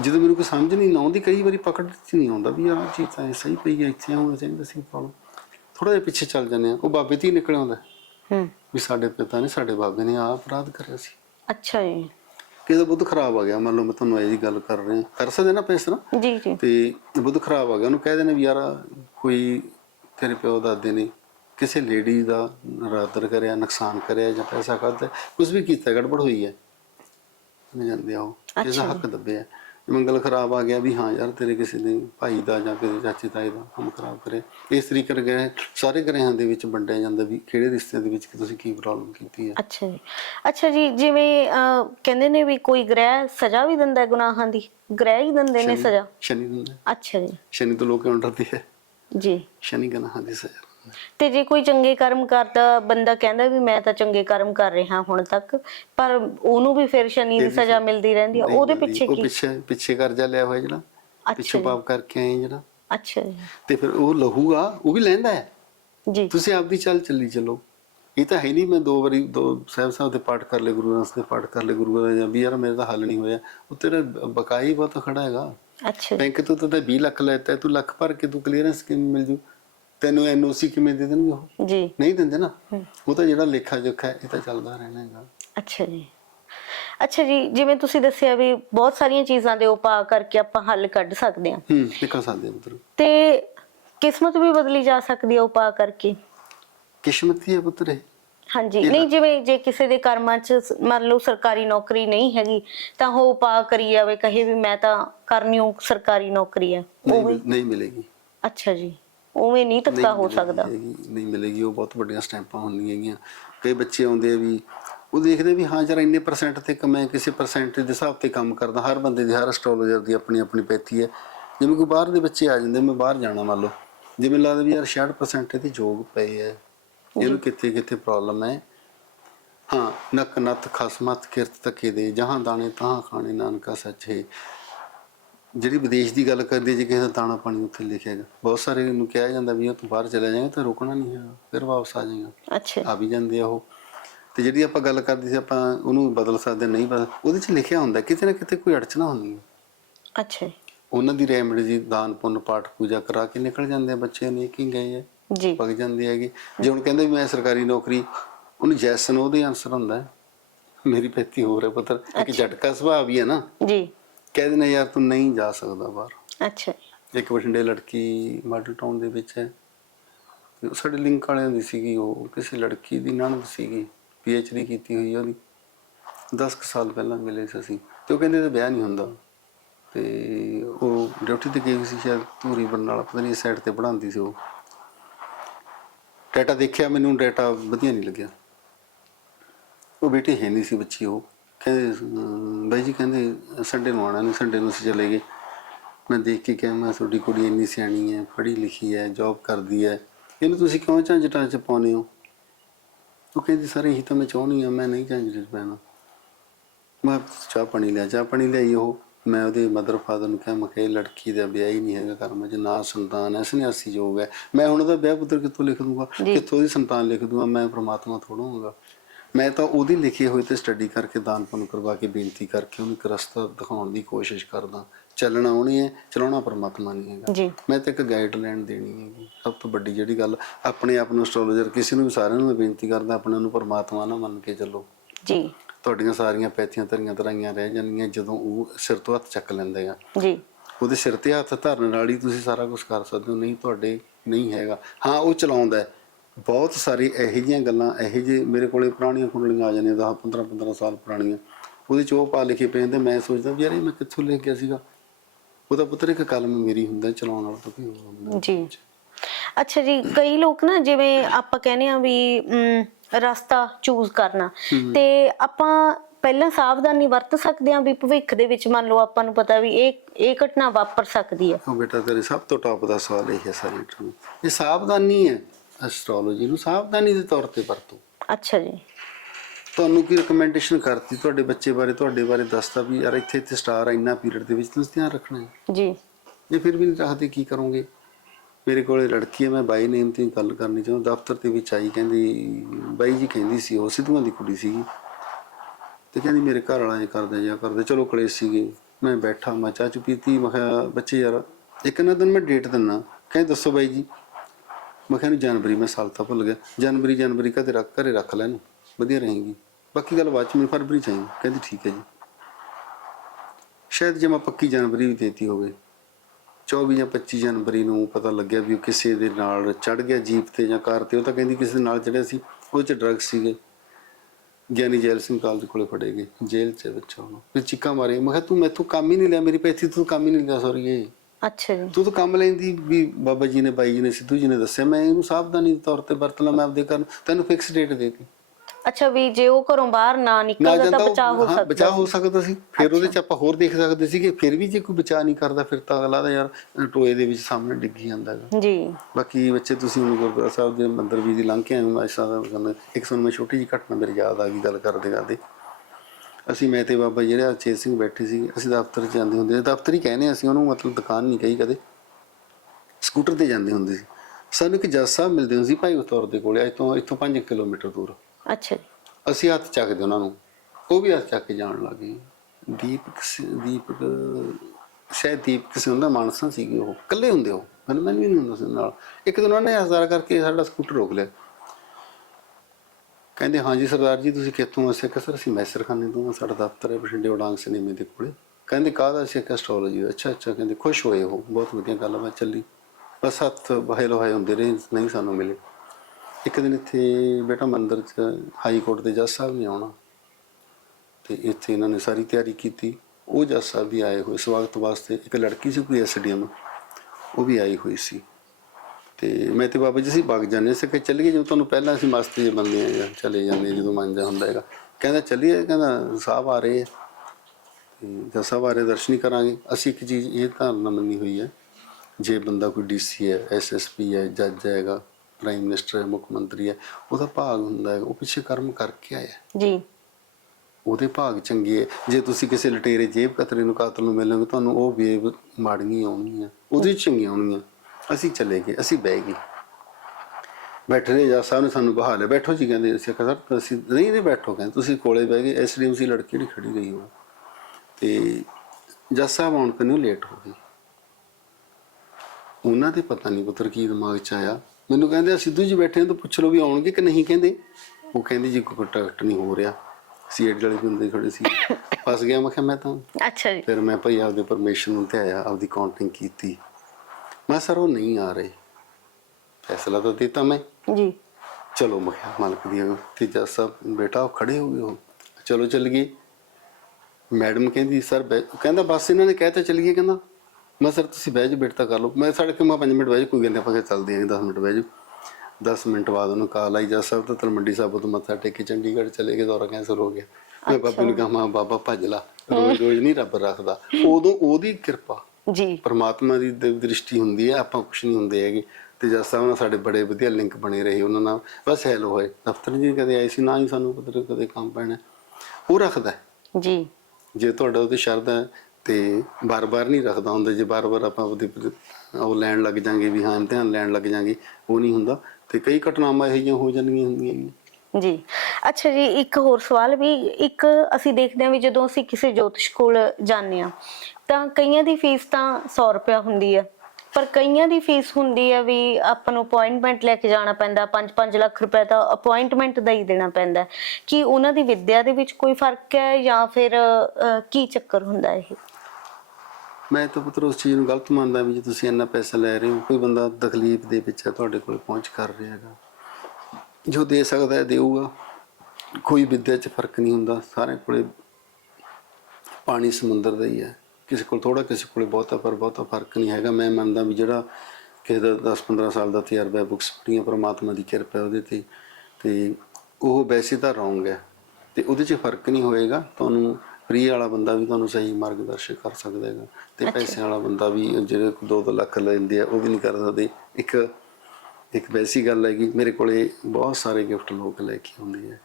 ਜਦੋਂ ਮੈਨੂੰ ਕੋਈ ਸਮਝ ਨਹੀਂ ਨਾ ਆਉਂਦੀ ਕਈ ਵਾਰੀ ਪਕੜ ਚ ਨਹੀਂ ਆਉਂਦਾ ਵੀ ਆਹ ਚੀਜ਼ ਤਾਂ ਇਹ ਸਹੀ ਪਈ ਹੈ ਇੱਥੇ ਹੋਣਾ ਚਾਹੀਦਾ ਸੀ ਪ੍ਰੋਬਲਮ ਥੋੜਾ ਜਿਹਾ ਪਿੱਛੇ ਚੱਲ ਜਾਂਦੇ ਆ ਉਹ ਬਾਬੇ ਤੇ ਹੀ ਨਿਕਲ ਆਉਂਦਾ ਹੂੰ ਵੀ ਸਾਡੇ ਪਿਤਾ ਨੇ ਸਾਡੇ ਬਾਬੇ ਨੇ ਆਹ ਅਪਰਾਧ ਕਰਿਆ ਸੀ। ਅੱਛਾ ਜੀ। ਕਿਹਦਾ ਬੁੱਧ ਖਰਾਬ ਆ ਗਿਆ। ਮੰਨ ਲਓ ਮੈਂ ਤੁਹਾਨੂੰ ਇਹ ਜੀ ਗੱਲ ਕਰ ਰਿਹਾ। ਕਰ ਸਕਦੇ ਨਾ ਇਸ ਤਰ੍ਹਾਂ ਜੀ ਜੀ। ਤੇ ਬੁੱਧ ਖਰਾਬ ਆ ਗਿਆ। ਉਹਨੂੰ ਕਹਿ ਦੇਣੇ ਵੀ ਯਾਰ ਕੋਈ ਤੇਰੇ ਪਿਓ ਦਾਦੇ ਨੇ ਕਿਸੇ ਲੇਡੀ ਦਾ ਨਰਾਦਰ ਕਰਿਆ ਨੁਕਸਾਨ ਕਰਿਆ ਜਾਂ ਪੈਸਾ ਖਾਦਾ ਕੁਝ ਵੀ ਕੀਤਾ ਗੜਬੜ ਹੋਈ ਹੈ। ਮੈਂ ਜਾਂਦੇ ਆ ਉਹ? ਇਹਦਾ ਹੱਕ ਦੱਬਿਆ। ਮੰਗਲ ਖਰਾਬ ਆ ਗਿਆ ਵੀ ਹਾਂ ਯਾਰ ਤੇਰੇ ਕਿਸੇ ਦੇ ਭਾਈ ਦਾ ਜਾਂ ਕਿਸੇ ਚਾਚੇ ਤਾਏ ਦਾ ਕੰਮ ਖਰਾਬ ਕਰਿਆ ਇਸ ਤਰੀਕੇ ਨਾਲ ਸਾਰੇ ਗ੍ਰਹਿਆਂ ਦੇ ਵਿੱਚ ਵੰਡਿਆ ਜਾਂਦਾ ਵੀ ਕਿਹੜੇ ਰਿਸ਼ਤੇ ਦੇ ਵਿੱਚ ਤੁਸੀਂ ਕੀ ਪ੍ਰੋਬਲਮ ਕੀਤੀ ਹੈ? ਅੱਛਾ ਜੀ। ਅੱਛਾ ਜੀ ਜਿਵੇਂ ਕਹਿੰਦੇ ਨੇ ਵੀ ਕੋਈ ਗ੍ਰਹਿ ਸਜ਼ਾ ਵੀ ਦਿੰਦਾ ਹੈ ਗੁਨਾਹਾਂ ਦੀ? ਗ੍ਰਹਿ ਹੀ ਦਿੰਦੇ ਨੇ ਸਜ਼ਾ? ਸ਼ਨੀ ਦਿੰਦਾ। ਅੱਛਾ ਜੀ। ਸ਼ਨੀ ਤੋਂ ਲੋਕ ਕਿਉਂ ਡਰਦੇ ਹੈ। ਜੀ। ਸ਼ਨੀ ਗਨਾਹਾਂ ਦੀ ਸਜ਼ਾ। ਤੇ ਜੇ ਕੋਈ ਚੰਗੇ ਕਰਮ ਕਰਦਾ ਬੰਦਾ ਕਹਿੰਦਾ ਵੀ ਮੈਂ ਤਾਂ ਚੰਗੇ ਕਰਮ ਕਰ ਰਿਹਾ ਹੁਣ ਤੱਕ ਪਰ ਉਹਨੂੰ ਵੀ ਫਿਰ ਸ਼ਨੀ ਦੀ ਸਜ਼ਾ ਮਿਲਦੀ ਰਹਿੰਦੀ ਆ। ਉਹਦੇ। ਪਿੱਛੇ ਕੀ? ਪਿੱਛੇ ਪਿੱਛੇ ਕਰਜ਼ਾ ਲਿਆ ਹੋਇਆ ਜਿਹੜਾ ਪਿੱਛੋਂ। ਪਾਪ ਕਰਕੇ ਆਏ ਜਿਹੜਾ ਅੱਛਾ ਜੀ। ਤੇ ਫਿਰ ਉਹ ਲਹੂਗਾ ਉਹ ਵੀ ਲੈਂਦਾ ਹੈ? ਜੀ। ਤੁਸੀਂ ਆਪਦੀ ਚੱਲ ਚੱਲੀ ਚੱਲੋ। ਇਹ ਤਾਂ ਹੈ ਨਹੀਂ ਮੈਂ ਦੋ ਵਾਰੀ ਦੋ ਸਾਹਿਬ ਸਾਹਿਬ ਦੇ ਪਾਠ ਕਰ ਲਏ ਗੁਰੂ ਗ੍ਰੰਥ ਦੇ ਪਾਠ ਕਰ ਲਏ ਗੁਰੂ ਗ੍ਰੰਥ ਜਾਂ ਵੀ ਯਾਰ ਮੇਰੇ ਤਾਂ ਹੱਲ ਨਹੀਂ ਹੋਇਆ। ਉਹ ਤੇਰਾ ਬਕਾਈ ਬਹੁਤ ਖੜਾ ਹੈਗਾ। ਅੱਛਾ ਬੈਂਕ ਤੋਂ ਤਾਂ 20 ਲੱਖ ਲੈਤਾ ਤੂੰ ਲੱਖ ਭਰ ਕੇ ਤੂੰ ਕਲੀਅਰੈਂਸ ਕਿਵੇਂ ਮਿਲ ਜੂ? ਤੈਨੂੰ ਐਨਓਸੀ ਕਿਵੇਂ ਦੇ ਦੇਣਗੇ ਉਹ? ਜੀ। ਨਹੀਂ ਦਿੰਦੇ ਨਾ? ਉਹ ਤਾਂ ਜਿਹੜਾ ਲੇਖਾ ਜੋਖਾ ਹੈ ਇਹ ਤਾਂ ਚੱਲਦਾ ਰਹਿਣਾ ਹੈਗਾ। ਅੱਛਾ ਜੀ। ਅੱਛਾ ਜੀ ਜਿਵੇਂ ਤੁਸੀਂ ਦੱਸਿਆ ਵੀ ਬਹੁਤ ਸਾਰੀਆਂ ਚੀਜ਼ਾਂ ਦੇ ਉਪਾਅ ਕਰਕੇ ਆਪਾਂ ਹੱਲ ਕੱਢ ਸਕਦੇ ਹਾਂ। ਹੂੰ ਨਿਕਲ ਸਕਦੇ ਆ ਮਤਲਬ ਤੇ ਕਿਸਮਤ ਵੀ ਬਦਲੀ ਜਾ ਸਕਦੀ ਹੈ ਉਪਾਅ ਕਰਕੇ? ਕਿਸਮਤੀ ਹੈ ਪੁੱਤਰ ਇਹ। ਹਾਂਜੀ। ਨਹੀਂ ਜਿਵੇਂ ਜੇ ਕਿਸੇ ਦੇ ਕਰਮਾਂ 'ਚ ਸ- ਮੰਨ ਲਓ ਸਰਕਾਰੀ ਨੌਕਰੀ ਨਹੀਂ ਹੈਗੀ ਤਾਂ ਉਹ ਪਾ ਕਰੀ ਜਾਵੇ ਕਹੇ ਵੀ ਮੈਂ ਤਾਂ ਕਰਨਿਓ ਸਰਕਾਰੀ ਨੌਕਰੀ ਹੈ। ਨਹੀਂ ਉਹ ਵੀ ਮਿਲ- ਨਹੀਂ ਮਿਲੇਗੀ। ਅੱਛਾ ਜੀ। ਉਵੇਂ ਨਹੀਂ ਧੱਕਾ ਹੋ ਸਕਦਾ। ਹੈਗੀ, ਨਹੀਂ ਮਿਲੇਗੀ ਉਹ ਬਹੁਤ ਵੱਡੀਆਂ ਸਟੈਂਪਾਂ ਹੁੰਦੀਆਂ ਹੈਗੀਆਂ। ਕਈ ਬੱਚੇ ਆਉਂਦੇ ਆ ਵੀ ਉਹ ਦੇਖਦੇ ਵੀ ਹਾਂ ਜਰਾ ਇੰਨੇ ਪਰਸੈਂਟ ਤੇ ਕ- ਮੈਂ ਕਿਸੇ ਪਰਸੈਂਟੇਜ ਦੇ ਹਿਸਾਬ ਤੇ ਕੰਮ ਕਰਦਾ ਹਰ ਬੰਦੇ ਦੀ ਹਰ ਐਸਟ੍ਰੋਲੋਜਰ ਦੀ ਆਪਣੀ ਆਪਣੀ ਪੈਥੀ ਹੈ। ਜਿਵੇਂ ਕੋਈ ਬਾਹਰ ਦੇ ਬੱਚੇ ਆ ਜਾਂਦੇ ਮੈਂ ਬਾਹਰ ਜਾਣਾ ਮੰਨ ਲਓ। ਜਿਵੇਂ ਲੱਗਦਾ ਵੀ ਯਾਰ 66% ਇਹਦੇ ਯੋਗ ਪਏ ਹੈ ਇਹਨੂੰ ਕਿੱਥੇ ਕਿੱਥੇ ਪ੍ਰੋਬਲਮ ਹੈ? ਹਾਂ ਨਕ ਨਤ ਖਸਮਤ ਕਿਰਤ ਤਕੇ ਦੇ ਜਹਾਂ ਦਾਣੇ ਤਹਾਂ ਖਾਣੇ ਨਾਨਕਾ ਸੱਚੇ। ਜਿਹੜੀ ਵਿਦੇਸ਼ ਦੀ ਗੱਲ ਕਰਦੇ ਜੇ ਕਿਸੇ ਦਾ ਦਾਣਾ ਪਾਣੀ ਉੱਥੇ ਲਿਖਿਆ ਹੈਗਾ ਬਹੁਤ ਸਾਰੇ ਨੂੰ ਕਿਹਾ ਜਾਂਦਾ ਵੀ ਉਹ ਤੂੰ ਬਾਹਰ ਚਲਾ ਜਾਏਗਾ ਤਾਂ ਰੁਕਣਾ ਨਹੀਂ ਹੈ ਫਿਰ ਵਾਪਸ ਆ ਜਾਏਗਾ। ਅੱਛਾ। ਆ ਵੀ ਜਾਂਦੇ ਆ ਉਹ। ਤੇ ਜਿਹੜੀ ਆਪਾਂ ਗੱਲ ਕਰਦੇ ਸੀ ਆਪਾਂ ਉਹਨੂੰ ਬਦਲ ਸਕਦੇ ਨਹੀਂ ਬਦਲ ਉਹਦੇ 'ਚ ਲਿਖਿਆ ਹੁੰਦਾ ਕਿਤੇ ਨਾ ਕਿਤੇ ਕੋਈ ਅੜਚਣਾ ਹੁੰਦੀ ਹੈ। ਅੱਛਾ। ਉਹਨਾਂ ਦੀ ਰੈਮਡੀ ਜੀ ਦਾਨ ਪੁੰਨ ਪਾਠ ਪੂਜਾ ਕਰਾ ਕੇ ਨਿਕਲ ਜਾਂਦੇ ਆ ਬੱਚੇ ਨੇਕ ਹੀ ਗਏ ਆ ਜੀ। ਪੱਕ ਜਾਂਦੇ ਹੈਗੇ। ਜੇ ਹੁਣ ਕਹਿੰਦੇ ਵੀ ਮੈਂ ਸਰਕਾਰੀ ਨੌਕਰੀ ਉਹਨੂੰ ਜੈਸ ਨੋ ਦੇ ਆਨਸਰ ਹੁੰਦਾ ਹੈ। ਮੇਰੀ ਪੈਤੀ ਹੋਰ ਹੈ ਪੁੱਤਰ ਇੱਕ ਝਟਕਾ ਸੁਭਾਅ ਵੀ ਹੈ ਨਾ। ਜੀ। ਕਹਿ ਦੇਣਾ ਯਾਰ ਤੂੰ ਨਹੀਂ ਜਾ ਸਕਦਾ ਬਾਹਰ। ਅੱਛਾ ਇੱਕ ਬਠਿੰਡੇ ਲੜਕੀ ਮਾਡਲ ਟਾਊਨ ਦੇ ਵਿੱਚ ਹੈ। ਤੇ ਉਹ ਸਾਡੇ ਲਿੰਕ ਵਾਲਿਆਂ ਦੀ ਸੀਗੀ ਉਹ ਕਿਸੇ ਲੜਕੀ ਦੀ ਨਣਦ ਸੀਗੀ। ਡੀ ਕੀਤੀ ਹੋਈ ਆ ਉਹਦੀ। 10 ਕੁ ਸਾਲ ਪਹਿਲਾਂ ਮਿਲੇ ਸੀ ਅਸੀਂ। ਤੇ ਉਹ ਕਹਿੰਦੇ ਤੇ ਵਿਆਹ ਨਹੀਂ ਹੁੰਦਾ। ਤੇ ਉਹ ਡਿਊਟੀ ਤੇ ਗਈ ਹੋਈ ਸੀ ਸ਼ਾਇਦ ਧੂਰੀ ਬਰਨਾਲਾ ਪਤਾ ਨਹੀਂ ਸਾਈਡ ਤੇ ਪੜ੍ਹਾਉਂਦੀ ਸੀ ਉਹ। ਡਾਟਾ ਦੇਖਿਆ ਮੈਨੂੰ ਡਾਟਾ ਵਧੀਆ ਨਹੀਂ ਲੱਗਿਆ। ਉਹ ਬੇਟੀ ਹੈ ਨਹੀਂ ਸੀ ਬੱਚੀ ਉਹ। ਕਹਿੰਦੇ ਬਾਈ ਜੀ ਕਹਿੰਦੇ ਸੰਡੇ ਨੂੰ ਆਉਣਾ ਨਹੀਂ ਸੰਡੇ ਨੂੰ ਅਸੀਂ ਚਲੇ ਗਏ। ਮੈਂ ਦੇਖ ਕੇ ਕਿਹਾ ਮੈਂ ਤੁਹਾਡੀ ਕੁੜੀ ਇੰਨੀ ਸਿਆਣੀ ਹੈ ਪੜ੍ਹੀ ਲਿਖੀ ਹੈ ਜੌਬ ਕਰਦੀ ਹੈ। ਇਹਨੂੰ ਤੁਸੀਂ ਕਿਉਂ ਝੰਜਟਾਂ 'ਚ ਪਾਉਂਦੇ ਹੋ? ਉਹ ਕਹਿੰਦੀ ਸਰ ਇਹੀ ਤਾਂ ਮੈਂ ਚਾਹੁੰਦੀ ਹਾਂ ਮੈਂ ਨਹੀਂ ਝੰਜਟ 'ਚ ਪੈਣਾ। ਮੈਂ ਚਾਹ ਪਾਣੀ ਲਿਆ ਚਾਹ ਪਾਣੀ ਲਈ ਉਹ। ਮੈਂ ਉਹਦੇ ਮਦਰ ਫਾਦਰ ਨੂੰ ਕਿਹਾ ਮੈਂ ਕਿਹਾ ਇਹ ਲੜਕੀ ਦਾ ਵਿਆਹ ਹੀ ਨਹੀਂ ਹੈਗਾ ਕਰਮ ਚ ਨਾ ਸੰਤਾਨ ਹੈ ਸੰਨਿਆਸੀ ਯੋਗ ਹੈ। ਮੈਂ ਹੁਣ ਉਹਦਾ ਵਿਆਹ ਪੁੱਤਰ ਕਿੱਥੋਂ ਲਿਖ ਦੂੰਗਾ। ਕਿੱਥੋਂ ਦੀ ਸੰਤਾਨ ਲਿਖ ਦੂੰਗਾ? ਮੈਂ ਪ੍ਰਮਾਤਮਾ ਥੋੜਾ ਹੋਊਗਾ। ਮੈਂ ਤਾਂ ਉਹਦੀ ਲਿਖੇ ਹੋਏ ਤੇ ਸਟੱਡੀ ਕਰਕੇ ਦਾਨ ਪੁੰਨ ਕਰਵਾ ਕੇ ਬੇਨਤੀ ਕਰਕੇ ਉਹਨੂੰ ਇੱਕ ਰਸਤਾ ਦਿਖਾਉਣ ਦੀ ਕੋਸ਼ਿਸ਼ ਕਰਦਾ। ਚੱਲਣਾ ਉਹਨੇ ਹੈ ਚਲਾਉਣਾ ਪ੍ਰਮਾਤਮਾ ਨਹੀਂ ਹੈਗਾ। ਮੈਂ ਤਾਂ ਇੱਕ ਗਾਈਡਲਾਈਨ ਦੇਣੀ ਹੈਗੀ। ਸਭ ਤੋਂ ਵੱਡੀ ਜਿਹੜੀ ਗੱਲ ਆਪਣੇ ਆਪ ਨੂੰ ਐਸਟ੍ਰੋਲੋਜਰ ਕਿਸੇ ਨੂੰ ਵੀ ਸਾਰਿਆਂ ਨੂੰ ਮੈਂ ਬੇਨਤੀ ਕਰਦਾ ਆਪਣੇ ਨੂੰ ਪਰਮਾਤਮਾ ਨਾ ਮੰਨ ਕੇ ਚੱਲੋ। ਜੀ। ਤੁਹਾਡੀਆਂ ਸਾਰੀਆਂ ਪੈਥੀਆਂ ਧਰੀਆਂ ਧਰਾਈਆਂ ਰਹਿ ਜਾਣਗੀਆਂ ਜਦੋਂ ਉਹ ਸਿਰ ਤੋਂ ਹੱਥ ਚੱਕ ਲੈਂਦੇ ਆ। ਜੀ। ਉਹਦੇ ਸਿਰ ਤੇ ਹੱਥ ਧਰਨ ਨਾਲ ਹੀ ਤੁਸੀਂ ਸਾਰਾ ਕੁਝ ਕਰ ਸਕਦੇ ਹੋ ਨਹੀਂ ਤੁਹਾਡੇ ਨਹੀਂ ਹੈਗਾ। ਹਾਂ ਉਹ ਚਲਾਉਂਦਾ ਹੈ। ਬਹੁਤ ਸਾਰੀ ਇਹੋ ਜਿਹੀਆਂ ਗੱਲਾਂ ਇਹੋ ਜਿਹੇ ਮੇਰੇ ਕੋਲੇ ਪੁਰਾਣੀਆਂ ਕੁੰਡਲੀਆਂ ਆ ਜਾਂਦੀਆਂ 10 15 15 ਸਾਲ ਪੁਰਾਣੀਆਂ। ਉਹਦੇ ਚ ਉਹ ਪਾ ਲਿਖੇ ਪਏ ਹੁੰਦੇ ਮੈਂ ਸੋਚਦਾ ਵੀ ਯਾਰ ਇਹ ਮੈਂ ਕਿੱਥੋਂ ਲਿਖ ਗਿਆ ਸੀਗਾ। ਉਹਦਾ ਪੁੱਤਰ ਇੱਕ ਕਲਮ ਮੇਰੀ ਹੁੰਦਾ ਚਲਾਉਣ ਵਾਲਾ ਤਾਂ ਕੋਈ ਹੋਰ ਹੁੰਦਾ ਜੀ। ਅੱਛਾ ਜੀ ਕਈ ਲੋਕ ਨਾ ਜਿਵੇਂ ਆਪਾਂ ਕਹਿੰਦੇ ਆ ਵੀ ਰਸਤਾ ਚੂਜ਼ ਕਰਨਾ। ਤੇ ਆਪਾਂ ਪਹਿਲਾਂ ਸਾਵਧਾਨੀ ਵਰਤ ਸਕਦੇ ਆ ਵੀ ਭਵਿੱਖ ਦੇ ਵਿੱਚ ਮੰਨ ਲਓ ਆਪਾਂ ਨੂੰ ਪਤਾ ਵੀ ਇਹ ਇਹ ਘਟਨਾ ਵਾਪਰ ਸਕਦੀ ਹੈ। ਉਹ ਬੇਟਾ ਤੇਰੇ ਸਭ ਤੋਂ ਟੌਪ ਦਾ ਸਵਾਲ ਇਹ ਹੈ ਸਾਰੀ ਇਹ ਸਾਵਧਾਨੀ ਹੈ। ਐਸਟ੍ਰੋਲੋਜੀ ਨੂੰ ਸਾਵਧਾਨੀ ਦੇ ਤੌਰ ਤੇ ਵਰਤੋ। ਅੱਛਾ ਜੀ। ਤੁਹਾਨੂੰ ਕੀ ਰეკਮੈਂਡੇਸ਼ਨ ਕਰਤੀ ਤੁਹਾਡੇ ਬੱਚੇ ਬਾਰੇ ਤੁਹਾਡੇ ਬਾਰੇ ਦੱਸਤਾ ਵੀ ਯਾਰ ਇੱਥੇ ਇੱਥੇ ਸਟਾਰ ਆ ਇੰਨਾ ਪੀਰੀਅਡ ਦੇ ਵਿੱਚ ਤੁਸੀਂ ਧਿਆਨ ਰੱਖਣਾ ਹੈ। ਜੀ। ਜੇ ਫਿਰ ਵੀ ਨਹੀਂ ਰੱਖਦੇ ਕੀ ਕਰੋਗੇ? ਮੇਰੇ ਕੋਲੇ ਲੜਕੀ ਹੈ ਮੈਂ ਬਾਈ ਨੇਮ ਤੇ ਗੱਲ ਕਰਨੀ ਚਾਹੁੰਦਾ ਦਫ਼ਤਰ ਦੇ ਵਿੱਚ ਆਈ ਕਹਿੰਦੀ ਬਾਈ ਜੀ ਕਹਿੰਦੀ ਸੀ ਉਹ ਸਿੱਧੂਆਂ ਦੀ ਕੁੜੀ ਸੀਗੀ। ਤੇ ਕਹਿੰਦੀ ਮੇਰੇ ਘਰ ਵਾਲਾ ਇਹ ਕਰਦਾ ਜਾਂ ਕਰਦਾ ਚਲੋ ਕਲੇਸ਼ ਸੀਗੇ। ਮੈਂ ਬੈਠਾ ਮੈਂ ਚਾਹ ਚੁ ਪੀਤੀ ਮੈਂ ਕਿਹਾ ਬੱਚੇ ਯਾਰ ਇੱਕ ਨਾ ਦਿਨ ਮੈਂ ਡੇਟ ਦਿੰਨਾ ਕਹਿੰਦੇ ਦੱਸੋ ਬਾਈ ਜੀ ਮੈਂ ਕਿਹਾ ਜਨਵਰੀ ਮੈਂ ਸਾਲ ਤਾਂ ਭੁੱਲ ਗਿਆ। ਜਨਵਰੀ ਜਨਵਰੀ ਕਦੇ ਰੱਖ ਘਰੇ ਰੱਖ ਲੈ ਇਹਨੂੰ। ਵਧੀਆ ਰਹੇਗੀ। ਬਾਕੀ ਗੱਲ ਬਾਅਦ ਚ ਮੈਨੂੰ ਫਰਵਰੀ ਚਾਹੀਦੀ। ਕਹਿੰਦੀ ਠੀਕ ਹੈ ਜੀ। ਸ਼ਾਇਦ ਜੇ ਮੈਂ ਪੱਕੀ ਜਨਵਰੀ ਵੀ ਦੇਤੀ ਹੋਵੇ। 24 ਜਾਂ 25 ਜਨਵਰੀ ਨੂੰ ਪਤਾ ਲੱਗਿਆ ਵੀ ਉਹ ਕਿਸੇ ਦੇ ਨਾਲ ਚੜ ਗਿਆ ਜੀਪ ਤੇ ਜਾਂ ਕਾਰ ਤੇ। ਉਹ ਤਾਂ ਕਹਿੰਦੀ ਕਿਸੇ ਦੇ ਨਾਲ ਚੜਿਆ ਸੀ। ਉਹ ਚ ਡਰੱਗ ਸੀਗੇ। ਗਿਆਨੀ ਜੈਲ ਸਿੰਘ ਕਾਲਜ ਕੋਲੇ ਫੜੇ ਗਏ। ਜੇਲ੍ਹ 'ਚ ਬੱਚਾ ਹੁਣ। ਫਿਰ ਚੀਕਾਂ ਮਾਰੇ ਮੈਂ ਕਿਹਾ ਤੂੰ ਮੈਥੋਂ ਕੰਮ ਹੀ ਨਹੀਂ ਲਿਆ। ਮੇਰੀ ਪੈਥੀ ਤੂੰ ਕੰਮ ਹੀ ਨਹੀਂ ਲਿਆ ਸੌਰੀ ਇਹ ਅੱਛਾ ਜੀ। ਤੂੰ ਤਾਂ ਕੰਮ ਲੈਂਦੀ ਵੀ ਬਾਬਾ ਜੀ ਨੇ ਬਾਈ ਜੀ ਨੇ ਸਿੱਧੂ ਜੀ ਨੇ ਦੱਸਿਆ। ਮੈਂ ਇਹਨੂੰ ਸਾਵਧਾਨੀ ਦੇ ਤੌਰ ਤੇ ਵਰਤ ਲਾ ਮੈਂ ਆਪਦੇ ਕਰਨ ਤੈਨੂੰ ਫਿਕਸ ਡੇਟ ਦੇਤੀ ਅੱਛਾ ਵੀ ਜੇ ਉਹ ਘਰੋਂ ਬਾਹਰ ਨਾ ਨਿਕਲਦਾ ਤਾਂ ਬਚਾਅ ਹੋ ਸਕਦਾ ਬਚਾਅ ਹੋ ਸਕਦਾ ਸੀ। ਫਿਰ ਉਹਦੇ ਚ ਆਪਾਂ ਹੋਰ ਦੇਖ ਸਕਦੇ ਸੀਗੇ। ਫਿਰ ਵੀ ਜੇ ਕੋਈ ਬਚਾਅ ਨਹੀਂ ਕਰਦਾ ਫਿਰ ਤਾਂ ਅਗਲਾ ਦਾ ਯਾਰ ਟੋਏ ਦੇ ਵਿੱਚ ਸਾਹਮਣੇ ਡਿੱਗੀ ਜਾਂਦਾ ਜੀ। ਬਾਕੀ ਬੱਚੇ ਤੁਸੀਂ ਹੁਣ ਗੁਰਦੁਆਰਾ ਸਾਹਿਬ ਦੇ ਮੰਦਰ ਵੀ ਦੀ ਲੰਘ ਕੇ ਆਏ ਹੋ ਦਾ ਗੱਲ ਇੱਕ ਸਾਨੂੰ ਮੈਂ ਛੋਟੀ ਜਿਹੀ ਘਟਨਾ ਮੇਰੇ ਯਾਦ ਆ ਗਈ ਗੱਲ ਕਰਦੇ ਕਰਦੇ ਅਸੀਂ ਮੈਂ ਤੇ ਬਾਬਾ ਜਿਹੜਾ ਚੇਤ ਸਿੰਘ ਬੈਠੇ ਸੀ ਅਸੀਂ ਦਫ਼ਤਰ 'ਚ ਜਾਂਦੇ ਹੁੰਦੇ ਸੀ। ਦਫ਼ਤਰ ਹੀ ਕਹਿੰਦੇ ਅਸੀਂ ਉਹਨੂੰ ਮਤਲਬ ਦੁਕਾਨ ਨਹੀਂ ਕਹੀ ਕਦੇ। ਸਕੂਟਰ ਤੇ ਜਾਂਦੇ ਹੁੰਦੇ ਸੀ। ਸਾਨੂੰ ਇੱਕ ਜੱਜ ਸਾਹਿਬ ਮਿਲਦੇ ਹੁੰਦੇ ਸੀ ਭਾਈ ਉਤੌਰ ਦੇ ਕੋਲੇ ਤੋਂ ਇੱਥੋਂ 5 ਕਿਲੋਮੀਟਰ ਦੂਰ। ਅੱਛਾ ਜੀ। ਅਸੀਂ ਹੱਥ ਚੱਕਦੇ ਉਹਨਾਂ ਨੂੰ। ਉਹ ਵੀ ਹੱਥ ਚੱਕ ਕੇ ਜਾਣ ਲੱਗੇ ਦੀਪਕ ਸੀ- ਦੀਪਕ ਸ਼ਾਇਦ ਦੀਪਕ ਸੀ ਹੁੰਦਾ ਮਾਨਸਾ ਸੀਗੇ ਉਹ। ਇਕੱਲੇ ਹੁੰਦੇ ਉਹ। ਮੈਨੂੰ ਮੈਨੂੰ ਵੀ ਨਹੀਂ ਹੁੰਦਾ ਸੀ ਨਾਲ। ਇੱਕ ਦਿਨ ਉਹਨਾਂ ਨੇ ਹਜ਼ਾਰ ਕਰਕੇ ਸਾਡਾ ਸਕੂਟਰ ਰੋਕ ਲਿਆ। ਕਹਿੰਦੇ ਹਾਂਜੀ ਸਰਦਾਰ ਜੀ ਤੁਸੀਂ ਕਿੱਥੋਂ ਆ? ਕਿ ਸਰ ਅਸੀਂ ਮੈਸਰਖਾਨੇ ਤੋਂ ਹਾਂ, ਸਾਡਾ ਦਫ਼ਤਰ ਹੈ ਬਠਿੰਡੇ ਉਡਾਂਗ ਸਿਨੇਮੇ ਦੇ ਕੋਲੇ। ਕਹਿੰਦੇ ਕਾਹਦਾ ਸੀ ਐਸਟ੍ਰੋਲੋਜੀ ਦਾ ਅੱਛਾ ਅੱਛਾ। ਕਹਿੰਦੇ ਖੁਸ਼ ਹੋਏ ਉਹ ਬਹੁਤ ਵਧੀਆ ਗੱਲ ਆ, ਮੈਂ ਚੱਲੀ। ਬਸ ਹੱਥ ਬਹਿ ਲੋਹਾਏ ਹੁੰਦੇ ਰਹੇ ਨਹੀਂ ਸਾਨੂੰ ਮਿਲੇ। ਇੱਕ ਦਿਨ ਇੱਥੇ ਬੇਟਾ ਮੰਦਰ 'ਚ ਹਾਈ ਕੋਰਟ ਦੇ ਜੱਜ ਸਾਹਿਬ ਨੇ ਆਉਣਾ। ਤੇ ਇੱਥੇ ਇਹਨਾਂ ਨੇ ਸਾਰੀ ਤਿਆਰੀ ਕੀਤੀ। ਉਹ ਜੱਜ ਸਾਹਿਬ ਵੀ ਆਏ ਹੋਏ। ਸਵਾਗਤ ਵਾਸਤੇ ਇੱਕ ਲੜਕੀ ਸੀ ਕੋਈ ਐਸਡੀਐਮ ਉਹ ਵੀ ਆਈ ਹੋਈ ਸੀ। ਤੇ ਮੈਂ ਤੇ ਬਾਬਾ ਜੀ ਸੀ ਵਗ ਜਾਂਦੇ ਸੀ ਕਿ ਚੱਲੀਏ ਜਦੋਂ ਤੁਹਾਨੂੰ ਪਹਿਲਾਂ ਅਸੀਂ ਮਸਤੀ 'ਚ ਬੰਦੇ ਆ ਜਾਂ ਚਲੇ ਜਾਂਦੇ ਹਾਂ ਜਦੋਂ ਮਨ ਜਾ ਹੁੰਦਾ ਹੈਗਾ। ਕਹਿੰਦਾ ਚੱਲੀਏ ਕਹਿੰਦਾ ਸਾਹਿਬ ਆ ਰਹੇ ਆ। ਤੇ ਆ ਰਹੇ ਦਰਸ਼ਨ ਕਰਾਂਗੇ। ਅਸੀਂ ਇੱਕ ਚੀਜ਼ ਇਹ ਧਾਰਨਾ ਮੰਨੀ ਹੋਈ ਹੈ ਜੇ ਬੰਦਾ ਕੋਈ ਡੀਸੀ ਹੈ ਐਸਐਸਪੀ ਹੈ ਜੱਜ ਹੈਗਾ ਪ੍ਰਾਈਮ ਮਿਨਿਸਟਰ ਹੈ ਮੁੱਖ ਮੰਤਰੀ ਹੈ ਉਹਦਾ ਭਾਗ ਹੁੰਦਾ ਹੈ ਉਹ ਪਿੱਛੇ ਕਰਮ ਕਰਕੇ ਆਇਆ। ਜੀ। ਉਹਦੇ ਭਾਗ ਚੰਗੇ ਹੈ। ਜੇ ਤੁਸੀਂ ਕਿਸੇ ਲਟੇਰੇ ਜੇਬ ਕਤਰੇ ਨੂੰ ਕਾਤਲ ਨੂੰ ਮਿਲੋਗੇ ਤੁਹਾਨੂੰ ਉਹ ਵੇਬ ਮਾੜੀਆਂ ਆਉਣਗੀਆਂ ਉਹਦੇ ਚੰਗੀਆਂ ਆਉਣਗੀਆਂ। ਅਸੀਂ ਚਲੇ ਗਏ ਅਸੀਂ ਬਹਿ ਗਏ। ਬੈਠੇ ਰਹੇ ਜੱਜ ਸਾਹਿਬ ਨੇ ਸਾਨੂੰ ਬਹਾ ਲਿਆ ਬੈਠੋ ਜੀ ਕਹਿੰਦੇ ਅਸੀਂ ਕਿਹਾ ਸਰ ਨਹੀਂ ਨਹੀਂ ਬੈਠੋ ਕਹਿੰਦੇ ਤੁਸੀਂ ਕੋਲੇ ਬਹਿ ਗਏ ਐਸਡੀਐਮਸੀ ਲੜਕੀ ਨਹੀਂ ਖੜੀ ਰਹੀ ਉਹ। ਤੇ ਜੱਜ ਸਾਹਿਬ ਆਉਣ ਕੰਨੂ ਲੇਟ ਹੋ ਗਏ। ਉਹਨਾਂ ਦੇ ਪਤਾ ਨਹੀਂ ਪੁੱਤਰ ਕੀ ਦਿਮਾਗ 'ਚ ਆਇਆ। ਮੈਨੂੰ ਕਹਿੰਦੇ ਸਿੱਧੂ ਜੀ ਬੈਠੇ ਆ ਤਾਂ ਪੁੱਛ ਲਓ ਵੀ ਆਉਣਗੇ ਕਿ ਨਹੀਂ ਕਹਿੰਦੇ? ਉਹ ਕਹਿੰਦੇ ਜੀ ਕੋਈ ਕੰਟੈਕਟ ਨਹੀਂ ਹੋ ਰਿਹਾ। ਸੀਏਟ ਵਾਲੇ ਬੰਦੇ ਖੜੇ ਸੀ। ਫਸ ਗਿਆ। ਮੈਂ ਕਿਹਾ ਮੈਂ ਤਾਂ ਅੱਛਾ ਜੀ। ਫਿਰ ਮੈਂ ਭਾਈ ਆਪਦੇ ਪਰਮਿਸ਼ਨ ਨੂੰ ਤੇ ਆਇਆ ਆਪਦੀ ਕਾਊਂਟਿੰਗ ਕੀਤੀ। ਮੈਂ ਸਰ ਉਹ ਨਹੀਂ ਆ ਰਹੇ। ਫੈਸਲਾ ਤਾਂ ਦਿੱਤਾ ਮੈਂ। ਜੀ। ਚਲੋ ਮੈਂ ਕਿਹਾ ਮਾਲਕ ਦੀ ਤੇ ਜੱਜ ਸਾਹਿਬ ਬੇਟਾ ਉਹ ਖੜੇ ਹੋ ਗਏ ਹੋ ਚਲੋ ਚੱਲ ਗਏ ਮੈਡਮ ਕਹਿੰਦੀ ਸਰ ਕਹਿੰਦਾ ਬਸ ਇਹਨਾਂ ਨੇ ਕਹਿਤਾ ਚੱਲ ਗਏ ਕਹਿੰਦਾ ਮੈਂ ਸਰ ਤੁਸੀਂ ਬਹਿ ਜਾ ਵੇਟ ਤਾਂ ਕਰ ਲਓ। ਮੈਂ ਸਾਡੇ ਕੋਲ 5 ਮਿੰਟ ਬਹਿ ਜਾ ਕੋਈ ਗੱਲ ਨਹੀਂ ਆਪਾਂ ਕਿਹਾ ਚੱਲਦੇ ਆਂ 10 ਮਿੰਟ ਬਹਿ ਜਾ 10 ਮਿੰਟ ਬਾਅਦ ਉਹਨੂੰ ਕਾਲ ਆਈ ਜੱਜ ਸਾਹਿਬ ਤਾਂ ਤਲਮੰਡੀ ਸਾਹਿਬ ਤੋਂ ਮੱਥਾ ਟੇਕ ਕੇ ਚੰਡੀਗੜ੍ਹ ਚਲੇ ਗਏ ਦੌਰਾ ਕੈਂਸਲ ਹੋ ਗਿਆ। ਮੈਂ ਬਾਬੇ ਨੂੰ ਕਹਾ ਮਾਂ ਬਾਬਾ ਭੱਜ ਲਾ। ਰੋਜ਼ ਰੋਜ਼ ਨਹੀਂ ਰੱਬ ਰੱਖਦਾ। ਉਦੋਂ ਉਹਦੀ ਕਿਰਪਾ। ਜੀ। ਪਰਮਾਤਮਾ ਦੀ ਦ- ਦ੍ਰਿਸ਼ਟੀ ਹੁੰਦੀ ਹੈ ਆਪਾਂ ਕੁਛ ਨਹੀਂ ਹੁੰਦੇ ਹੈਗੇ। ਤੇ ਜੱਜ ਸਾਹਿਬ ਨਾਲ ਸਾਡੇ ਬੜੇ ਵਧੀਆ ਲਿੰਕ ਬਣੇ ਰਹੇ ਉਹਨਾਂ ਨਾਲ ਬਸ ਹੈਲੋ ਹੋਏ। ਦਫ਼ਤਰ ਜੀ ਕਦੇ ਆਏ ਸੀ ਨਾ ਹੀ ਸਾਨੂੰ ਪਤਾ ਕਦੇ ਕੰਮ ਪੈਣਾ। ਉਹ ਰੱਖਦਾ। ਜੀ। ਜੇ ਤੁਹਾਡਾ ਉਹਤੇ ਸ਼ਰਧਾ ਤੇ ਬਾਰ-ਬਾਰ ਨਹੀਂ ਰੱਖਦਾ ਹੁੰਦਾ। ਜੇ ਬਾਰ-ਬਾਰ ਆਪਾਂ ਉਹਦੇ ਉਹ ਲੈਣ ਲੱਗ ਜਾਾਂਗੇ ਵੀ ਹਾਂ ਇਮਤਿਹਾਨ ਲੈਣ ਲੱਗ ਜਾਾਂਗੇ ਉਹ ਨਹੀਂ ਹੁੰਦਾ। ਤੇ ਕਈ ਘਟਨਾਵਾਂ ਇਹੋ ਜਿਹੀਆਂ ਹੋ ਜਾਂਦੀਆਂ ਹੁੰਦੀਆਂ ਹੈਗੀਆਂ। ਜੀ। ਅੱਛਾ ਜੀ, ਇੱਕ ਹੋਰ ਸਵਾਲ ਵੀ, ਇੱਕ ਅਸੀਂ ਦੇਖਦੇ ਹਾਂ ਵੀ ਜਦੋਂ ਅਸੀਂ ਕਿਸੇ ਜੋਤਿਸ਼ ਕੋਲ ਜਾਂਦੇ ਆ ਤਾਂ ਕਈਆਂ ਦੀ ਫੀਸ ਤਾਂ 100 ਰੁਪਇਆ ਹੁੰਦੀ ਆ ਪਰ ਕਈਆਂ ਦੀ ਫੀਸ ਹੁੰਦੀ ਆ ਵੀ ਆਪਾਂ ਨੂੰ ਅਪਾਇੰਟਮੈਂਟ ਲੈ ਕੇ ਜਾਣਾ ਪੈਂਦਾ 5-5 ਲੱਖ ਰੁਪਏ ਤਾਂ ਅਪਾਇੰਟਮੈਂਟ ਦਾ ਹੀ ਦੇਣਾ ਪੈਂਦਾ ਕੀ ਉਹਨਾਂ ਦੀ ਵਿੱਦਿਆ ਦੇ ਵਿੱਚ ਕੋਈ ਫ਼ਰਕ ਹੈ ਜਾਂ ਫਿਰ ਕੀ ਚੱਕਰ ਹੁੰਦਾ ਇਹ? ਮੈਂ ਤਾਂ ਪੁੱਤਰ ਉਸ ਚੀਜ਼ ਨੂੰ ਗਲਤ ਮੰਨਦਾ ਵੀ ਜੇ ਤੁਸੀਂ ਇੰਨਾ ਪੈਸਾ ਲੈ ਰਹੇ ਹੋ, ਕੋਈ ਬੰਦਾ ਤਕਲੀਫ ਦੇ ਵਿੱਚ ਹੈ, ਤੁਹਾਡੇ ਕੋਲ ਪਹੁੰਚ ਕਰ ਰਿਹਾ ਹੈਗਾ। ਜੋ ਦੇ ਸਕਦਾ ਹੈ ਦੇਊਗਾ। ਕੋਈ ਵਿਦਿਆ 'ਚ ਫ਼ਰਕ ਨਹੀਂ ਹੁੰਦਾ। ਸਾਰੇ ਕੋਲੇ ਪਾਣੀ ਸਮੁੰਦਰ ਦਾ ਹੀ ਹੈ। ਕਿਸੇ ਕੋਲ ਥੋੜਾ ਕਿਸੇ ਕੋਲੇ ਬਹੁਤਾ ਪਰ ਬਹੁਤਾ ਫ਼ਰਕ ਨਹੀਂ ਹੈਗਾ। ਮੈਂ ਮੰਨਦਾ ਵੀ ਜਿਹੜਾ ਕਿਸੇ ਦਾ 10-15 ਸਾਲ ਦਾ ਤਜਰਬਾ ਹੈ ਬੁੱਕਸ ਪੜ੍ਹੀਆਂ ਪ੍ਰਮਾਤਮਾ ਦੀ ਕਿਰਪਾ ਉਹਦੇ ਤੇ। ਤੇ ਉਹ ਵੈਸੇ ਤਾਂ ਰੌਂਗ ਹੈ। ਤੇ ਉਹਦੇ 'ਚ ਫ਼ਰਕ ਨਹੀਂ ਹੋਏਗਾ। ਤੁਹਾਨੂੰ ਫ੍ਰੀ ਵਾਲਾ ਬੰਦਾ ਵੀ ਤੁਹਾਨੂੰ ਸਹੀ ਮਾਰਗਦਰਸ਼ਨ ਕਰ ਸਕਦਾ ਹੈਗਾ। ਤੇ ਪੈਸੇ ਵਾਲਾ ਬੰਦਾ ਵੀ ਜਿਹੜੇ 2-2 ਲੱਖ ਲੈਂਦੇ ਆ ਉਹ ਵੀ ਨਹੀਂ ਕਰ ਸਕਦੇ। ਇੱਕ ਇੱਕ ਵੈਸੀ ਗੱਲ ਹੈਗੀ ਮੇਰੇ ਕੋਲੇ ਬਹੁਤ ਸਾਰੇ ਗਿਫਟ ਲੋਕ ਲੈ ਕੇ ਆਉਂਦੇ ਆ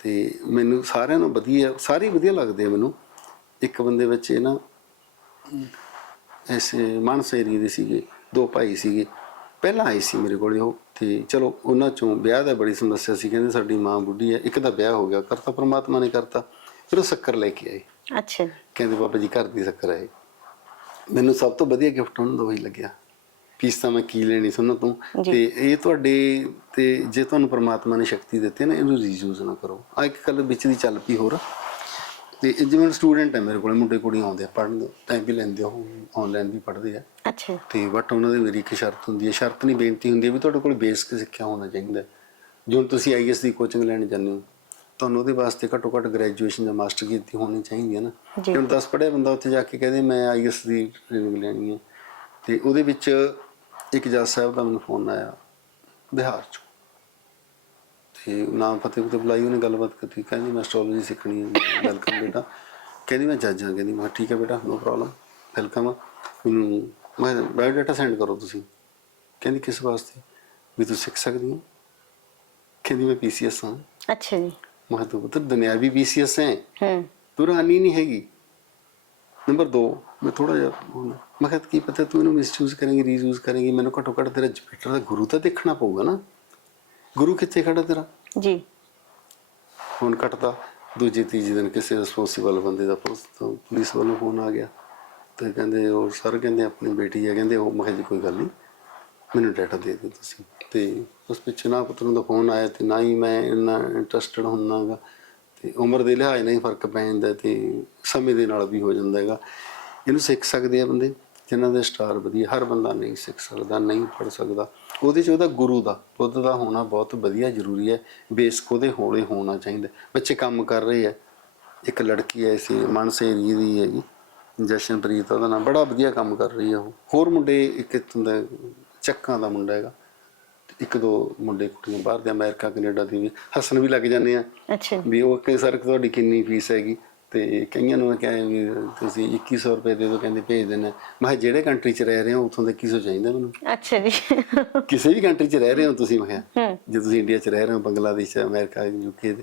ਤੇ ਮੈਨੂੰ ਸਾਰਿਆਂ ਨੂੰ ਵਧੀਆ ਸਾਰੇ ਵਧੀਆ ਲੱਗਦੇ ਆ ਮੈਨੂੰ। ਇੱਕ ਬੰਦੇ ਵਿੱਚ ਇਹ ਨਾ ਐਸੇ ਮਾਨਸਾ ਏਰੀਏ ਦੇ ਸੀਗੇ ਦੋ ਭਾਈ ਸੀਗੇ। ਪਹਿਲਾਂ ਆਏ ਸੀ ਮੇਰੇ ਕੋਲੇ ਉਹ ਤੇ ਚਲੋ ਉਹਨਾਂ ਚੋਂ ਵਿਆਹ ਦਾ ਬੜੀ ਸਮੱਸਿਆ ਸੀ ਕਹਿੰਦੇ ਸਾਡੀ ਮਾਂ ਬੁੱਢੀ ਹੈ ਇੱਕ ਦਾ ਵਿਆਹ ਹੋ ਗਿਆ ਕਰਤਾ ਪ੍ਰਮਾਤਮਾ ਨੇ ਕਰਤਾ ਫਿਰ ਉਹ ਸ਼ੱਕਰ ਲੈ ਕੇ ਆਏ। ਅੱਛਾ ਕਹਿੰਦੇ ਬਾਬਾ ਜੀ ਘਰ ਦੀ ਸ਼ੱਕਰ ਹੈ ਮੈਨੂੰ ਸਭ ਤੋਂ ਵਧੀਆ ਗਿਫਟ ਉਹਨਾਂ ਦਾ ਉਹੀ ਲੱਗਿਆ। ਤਾਂ ਮੈਂ ਕੀ ਲੈਣੀ ਸੁਣਨ ਤੋਂ। ਤੇ ਇਹ ਤੁਹਾਡੇ ਤੇ ਜੇ ਤੁਹਾਨੂੰ ਪ੍ਰਮਾਤਮਾ ਨੇ ਸ਼ਕਤੀ ਦਿੱਤੀ ਨਾ ਇਹਨੂੰ ਰੀਯੂਜ਼ ਨਾ ਕਰੋ। ਆ ਇੱਕ ਗੱਲ ਵਿੱਚ ਦੀ ਚੱਲ ਪਈ ਹੋਰ। ਤੇ ਜਿਵੇਂ ਸਟੂਡੈਂਟ ਹੈ ਮੇਰੇ ਕੋਲ ਮੁੰਡੇ ਕੁੜੀਆਂ ਆਉਂਦੇ ਆ ਪੜ੍ਹਨ ਟਾਈਮ ਵੀ ਲੈਂਦੇ ਹੋ ਆਨਲਾਈਨ ਵੀ ਪੜ੍ਹਦੇ ਆ। ਅੱਛਾ। ਤੇ ਬਟ ਉਹਨਾਂ ਦੀ ਮੇਰੀ ਇੱਕ ਸ਼ਰਤ ਹੁੰਦੀ ਹੈ। ਸ਼ਰਤ ਨਹੀਂ ਬੇਨਤੀ ਹੁੰਦੀ ਹੈ ਵੀ ਤੁਹਾਡੇ ਕੋਲ ਬੇਸਿਕ ਸਿੱਖਿਆ ਹੋਣਾ ਚਾਹੀਦਾ। ਹੈ। ਜੇ ਹੁਣ ਤੁਸੀਂ ਆਈਐਸ ਦੀ ਕੋਚਿੰਗ ਲੈਣ ਜਾਂਦੇ ਹੋ ਤੁਹਾਨੂੰ ਉਹਦੇ ਵਾਸਤੇ ਘੱਟੋ ਘੱਟ ਗ੍ਰੈਜੂਏਸ਼ਨ ਜਾਂ ਮਾਸਟਰ ਕੀਤੀ ਹੋਣੀ ਚਾਹੀਦੀ ਹੈ ਨਾ। ਜੀ। ਜੇ ਹੁਣ 10 ਪੜ੍ਹਿਆ ਬੰਦਾ ਉੱਥੇ ਜਾ ਕੇ ਕਹਦੇ ਮੈਂ ਆਈਐਸ ਦੀ ਟ੍ਰੇਨਿੰਗ ਲੈਣੀ ਹੈ। ਤੇ ਉਹਦੇ ਵਿੱਚ ਇੱਕ ਜੱਜ ਸਾਹਿਬ ਦਾ ਮੈਨੂੰ ਫੋਨ ਆਇਆ ਬਿਹਾਰ ਚੋਂ। ਤੇ ਨਾਮ ਫਤਿਹ ਤੇ ਬੁਲਾਈ ਉਹਨੇ ਗੱਲਬਾਤ ਕੀਤੀ ਕਹਿੰਦੀ ਮੈਂ ਐਸਟ੍ਰੋਲੋਜੀ ਸਿੱਖਣੀ ਹੈ ਵੈਲਕਮ ਬੇਟਾ। ਕਹਿੰਦੀ ਮੈਂ ਜੱਜ ਹਾਂ ਕਹਿੰਦੀ ਮੈਂ ਠੀਕ ਹੈ ਬੇਟਾ ਨੋ ਪ੍ਰੋਬਲਮ ਵੈਲਕਮ ਮੈਨੂੰ ਮੈਂ ਬਾਇਓਡਾਟਾ ਸੈਂਡ ਕਰੋ ਤੁਸੀਂ। ਕਹਿੰਦੀ ਕਿਸ ਵਾਸਤੇ? ਵੀ ਤੂੰ ਸਿੱਖ ਸਕਦੀ ਹੈ ਕਹਿੰਦੀ ਮੈਂ ਪੀਸੀਐਸ ਹਾਂ ਅੱਛਾ ਜੀ। ਮੈਂ ਤੂੰ ਪੁੱਤਰ ਦੁਨਿਆਵੀ ਪੀਸੀਐਸ ਹੈ ਹੂੰ। ਤੂੰ ਰਾਨੀ ਨਹੀਂ ਹੈਗੀ। ਨੰਬਰ 2 ਮੈਂ ਥੋੜਾ ਜਿਹਾ ਹੁਣ- ਮੈਂ ਕਿਹਾ ਕੀ ਪਤਾ ਤੂੰ ਇਹਨੂੰ ਮਿਸਯੂਜ਼ ਕਰੇਂਗੀ ਰੀਯੂਜ਼ ਕਰੇਂਗੀ ਮੈਨੂੰ ਘੱਟੋ ਘੱਟ ਤੇਰਾ ਜਪੀਟਰ ਦਾ ਗੁਰੂ ਤਾਂ ਦੇਖਣਾ ਪਊਗਾ ਨਾ। ਗੁਰੂ ਕਿੱਥੇ ਖੜਾ ਤੇਰਾ? ਜੀ। ਫੋਨ ਕੱਟਦਾ ਦੂਜੇ ਤੀਜੇ ਦਿਨ ਕਿਸੇ ਰਿਸਪੌਂਸੀਬਲ ਬੰਦੇ ਦਾ ਪੁਲਿਸ ਵੱਲੋਂ ਫੋਨ ਆ ਗਿਆ। ਤੇ ਕਹਿੰਦੇ ਉਹ ਸਰ ਕਹਿੰਦੇ ਆਪਣੀ ਬੇਟੀ ਹੈ ਕਹਿੰਦੇ ਉਹ ਮੈਂ ਜੀ ਕੋਈ ਗੱਲ ਨਹੀਂ ਮੈਨੂੰ ਡਾਟਾ ਦੇ ਦਿਓ ਤੁਸੀਂ। ਤੇ ਉਸ ਪਿੱਛੇ ਨਾ ਪੁੱਤਰ ਦਾ ਫੋਨ ਆਇਆ ਤੇ ਨਾ ਹੀ ਮੈਂ ਇੰਨਾ ਇੰਟਰਸਟਡ ਹੁੰਨਾਗਾ ਤੇ ਉਮਰ ਦੇ ਲਿਹਾਜ਼ ਨਾਲ ਹੀ ਫ਼ਰਕ ਪੈ ਜਾਂਦਾ ਤੇ ਸਮੇਂ ਦੇ ਨਾਲ ਵੀ ਹੋ ਜਾਂਦਾ ਹੈਗਾ। ਇਹਨੂੰ ਸਿੱਖ ਸਕਦੇ ਆ ਬੰਦੇ, ਜਿਨ੍ਹਾਂ ਦੇ ਸਟਾਰ ਵਧੀਆ, ਹਰ ਬੰਦਾ ਨਹੀਂ ਸਿੱਖ ਸਕਦਾ, ਨਹੀਂ ਪੜ ਸਕਦਾ। ਉਹਦੇ 'ਚ ਉਹਦਾ ਗੁਰੂ ਦਾ, ਬੁੱਧ ਦਾ ਹੋਣਾ ਬਹੁਤ ਵਧੀਆ ਜ਼ਰੂਰੀ ਹੈ। ਬੇਸਿਕ ਉਹਦੇ ਹੋਲੇ ਹੋਣਾ ਚਾਹੀਦਾ। ਬੱਚੇ ਕੰਮ ਕਰ ਰਹੇ ਆ। ਇੱਕ ਲੜਕੀ ਐ ਸੀ ਮਨਸੇਰੀ ਦੀ ਹੈਗੀ, ਜਸ਼ਨਪ੍ਰੀਤ, ਉਹਦਾ ਨਾਮ ਬੜਾ ਵਧੀਆ ਕੰਮ ਕਰ ਰਹੀ ਹੈ ਉਹ। ਹੋਰ ਮੁੰਡੇ, ਇੱਕ ਇੱਥੋਂ ਦਾ ਚੱਕਾਂ ਦਾ ਮੁੰਡਾ ਹੈਗਾ। ਇੱਕ ਦੋ ਮੁੰਡੇ ਕੁੜੀਆਂ ਬਾਹਰ ਦੇ ਅਮਰੀਕਾ ਕੈਨੇਡਾ ਦੇ ਵੀ ਹੱਸਣ ਵੀ ਲੱਗ ਜਾਂਦੇ ਆ। ਅੱਛਾ। ਵੀ ਉਹ ਕਿ ਸਰ ਤੁਹਾਡੀ ਕਿੰਨੀ ਫੀਸ ਹੈਗੀ? ਤੇ ਕਈਆਂ ਨੂੰ ਮੈਂ ਕਿਹਾ ਵੀ ਤੁਸੀਂ 2100 ਰੁਪਏ ਦੇ ਦਿਓ ਕਹਿੰਦੇ ਭੇਜ ਹਾਂ। ਮੈਂ ਕਿਹਾ ਜਿਹੜੇ ਕੰਟਰੀ 'ਚ ਰਹਿ ਰਹੇ ਹੋ ਉੱਥੋਂ ਦਾ 2100 ਚਾਹੀਦਾ ਮੈਨੂੰ? ਅੱਛਾ ਜੀ। ਕਿਸੇ ਵੀ ਕੰਟਰੀ 'ਚ ਰਹਿ ਰਹੇ ਹੋ ਤੁਸੀਂ ਮੈਂ ਕਿਹਾ? ਜੇ ਤੁਸੀਂ ਇੰਡੀਆ 'ਚ ਰਹਿ ਰਹੇ ਹੋ ਬੰਗਲਾਦੇਸ਼ ਅਮਰੀਕਾ ਯੂਕੇ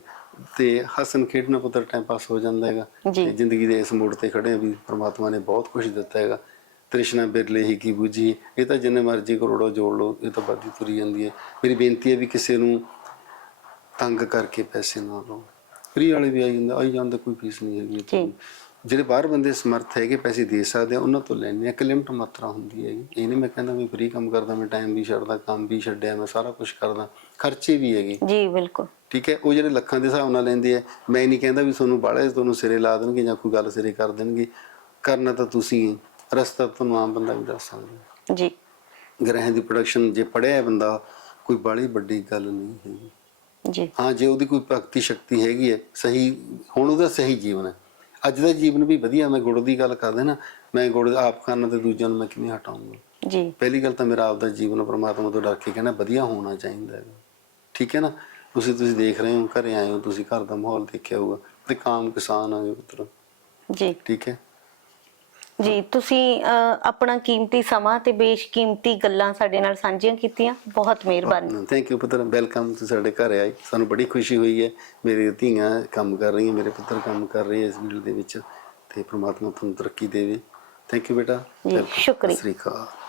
ਤੇ ਹੱਸਣ ਖੇਡਣ ਪੁੱਤਰ ਟਾਈਮ ਪਾਸ ਹੋ ਜਾਂਦਾ ਹੈਗਾ। ਤੇ ਜ਼ਿੰਦਗੀ ਦੇ ਇਸ ਮੋੜ ਤੇ ਖੜੇ ਹਾਂ ਵੀ ਪ੍ਰਮਾਤਮਾ ਨੇ ਬਹੁਤ ਕੁਝ ਦਿੱਤਾ ਹੈਗਾ। ਤ੍ਰਿਸ਼ਨਾ ਬਿਰਲੇ ਹੀ ਕੀ ਬੁਝੀ। ਇਹ ਤਾਂ ਜਿੰਨੇ ਮਰਜ਼ੀ ਕਰੋੜੋ ਜੋੜ ਲਓ ਇਹ ਤਾਂ ਵੱਧਦੀ ਤੁਰੀ ਜਾਂਦੀ ਹੈ। ਮੇਰੀ ਬੇਨਤੀ ਹੈ ਵੀ ਕਿਸੇ ਨੂੰ ਤੰਗ ਕਰਕੇ ਪੈਸੇ ਨਾ ਲਓ। ਫ੍ਰੀ ਵਾਲੇ ਵੀ ਆਈ ਜਾਂਦਾ ਆਈ ਜਾਂਦਾ ਕੋਈ ਫੀਸ ਨਹੀਂ ਹੈਗੀ ਜੀ। ਜਿਹੜੇ ਬਾਹਰ ਬੰਦੇ ਸਮਰਥ ਹੈਗੇ ਪੈਸੇ ਦੇ ਸਕਦੇ ਆ ਉਹਨਾਂ ਤੋਂ ਲੈਣੇ ਆ। ਇੱਕ ਲਿਮਟ ਮਾਤਰਾ ਹੁੰਦੀ ਹੈਗੀ ਇਹ ਨਹੀਂ ਮੈਂ ਕਹਿੰਦਾ ਵੀ ਫ੍ਰੀ ਕੰਮ ਕਰਦਾ ਮੈਂ ਟਾਈਮ ਵੀ ਛੱਡਦਾ ਕੰਮ ਵੀ ਛੱਡਿਆ ਮੈਂ ਸਾਰਾ ਕੁਝ ਕਰਦਾ। ਖਰਚੇ ਵੀ ਹੈਗੇ। ਜੀ ਬਿਲਕੁਲ। ਠੀਕ ਹੈ ਉਹ ਜਿਹੜੇ ਲੱਖਾਂ ਦੇ ਹਿਸਾਬ ਨਾਲ ਲੈਂਦੇ ਆ ਮੈਂ ਨਹੀਂ ਕਹਿੰਦਾ ਵੀ ਤੁਹਾਨੂੰ ਬਾਹਲੇ ਤੁਹਾਨੂੰ ਸਿਰੇ ਲਾ ਦੇਣਗੇ ਜਾਂ ਕੋਈ ਗੱਲ ਸਿਰੇ ਕਰ ਦੇਣਗੇ। ਕਰਨਾ ਤਾਂ ਤੁਸੀਂ ਹੈ। ਰਸਤਾ ਤੁਹਾਨੂੰ ਆਮ ਬੰਦਾ ਵੀ ਦੱਸ ਸਕਦਾ। ਜੀ। ਗ੍ਰਹਿ ਦੀ ਪ੍ਰੋਡਕਸ਼ਨ ਜੇ ਪੜਿਆ ਹੈ ਬੰਦਾ ਕੋਈ ਬਾਹਲੀ ਵੱਡੀ ਗੱਲ ਨਹੀਂ ਹੈਗੀ। ਜੀ। ਹਾਂ ਜੇ ਉਹਦੀ ਕੋਈ ਭਗਤੀ ਸ਼ਕਤੀ ਹੈਗੀ ਹੈ ਸਹੀ ਹੁਣ ਉਹਦਾ ਸਹੀ ਜੀਵਨ ਹੈ। ਅੱਜ ਦਾ ਜੀਵਨ ਵੀ ਵਧੀਆ ਮੈਂ ਗੁੜ ਦੀ ਗੱਲ ਕਰਦਾ ਨਾ ਮੈਂ ਗੁੜ ਆਪ ਖਾਣਾ ਤੇ ਦੂਜਿਆਂ ਨੂੰ ਮੈਂ ਕਿਵੇਂ ਹਟਾਉਂਗਾ? ਜੀ। ਪਹਿਲੀ ਗੱਲ ਤਾਂ ਮੇਰਾ ਆਪ ਦਾ ਜੀਵਨ ਪ੍ਰਮਾਤਮਾ ਤੋਂ ਡਰ ਕੇ ਕਹਿਣਾ ਵਧੀਆ ਹੋਣਾ ਚਾਹੀਦਾ ਹੈ ਠੀਕ ਹੈ ਨਾ? ਤੁਸੀਂ ਤੁਸੀਂ ਦੇਖ ਰਹੇ ਹੋ ਘਰੇ ਆਏ ਹੋ ਤੁਸੀਂ ਘਰ ਦਾ ਮਾਹੌਲ ਦੇਖਿਆ ਹੋਊਗਾ ਤੇ ਕਾਮ ਕਿਸਾਨ ਆ ਪੁੱਤਰ। ਜੀ। ਠੀਕ ਹੈ? ਜੀ ਤੁਸੀਂ ਅਹ, ਆਪਣਾ ਕੀਮਤੀ ਸਮਾਂ ਤੇ ਬੇਸ਼ਕੀਮਤੀ ਗੱਲਾਂ ਸਾਡੇ ਨਾਲ ਸਾਂਝੀਆਂ ਕੀਤੀਆਂ। ਬਹੁਤ ਮਿਹਰਬਾਨੀ। ਥੈਂਕ ਯੂ ਪੁੱਤਰ। ਵੈਲਕਮ ਤੁਸੀਂ ਸਾਡੇ ਘਰ ਆਏ। ਸਾਨੂੰ ਬੜੀ ਖੁਸ਼ੀ ਹੋਈ ਹੈ। ਮੇਰੀ ਧੀਆਂ ਕੰਮ ਕਰ ਰਹੀਆਂ ਮੇਰੇ ਪੁੱਤਰ ਕੰਮ ਕਰ ਰਹੇ ਇਸ ਫੀਲਡ ਦੇ ਵਿੱਚ ਤੇ ਪ੍ਰਮਾਤਮਾ ਤੁਹਾਨੂੰ ਤਰੱਕੀ ਦੇਵੇ। ਥੈਂਕ ਯੂ ਬੇਟਾ। ਜੀ, Welcome. ਸ਼ੁਕਰੀਆ। ਸਤਿ ਸ੍ਰੀ ਅਕਾਲ।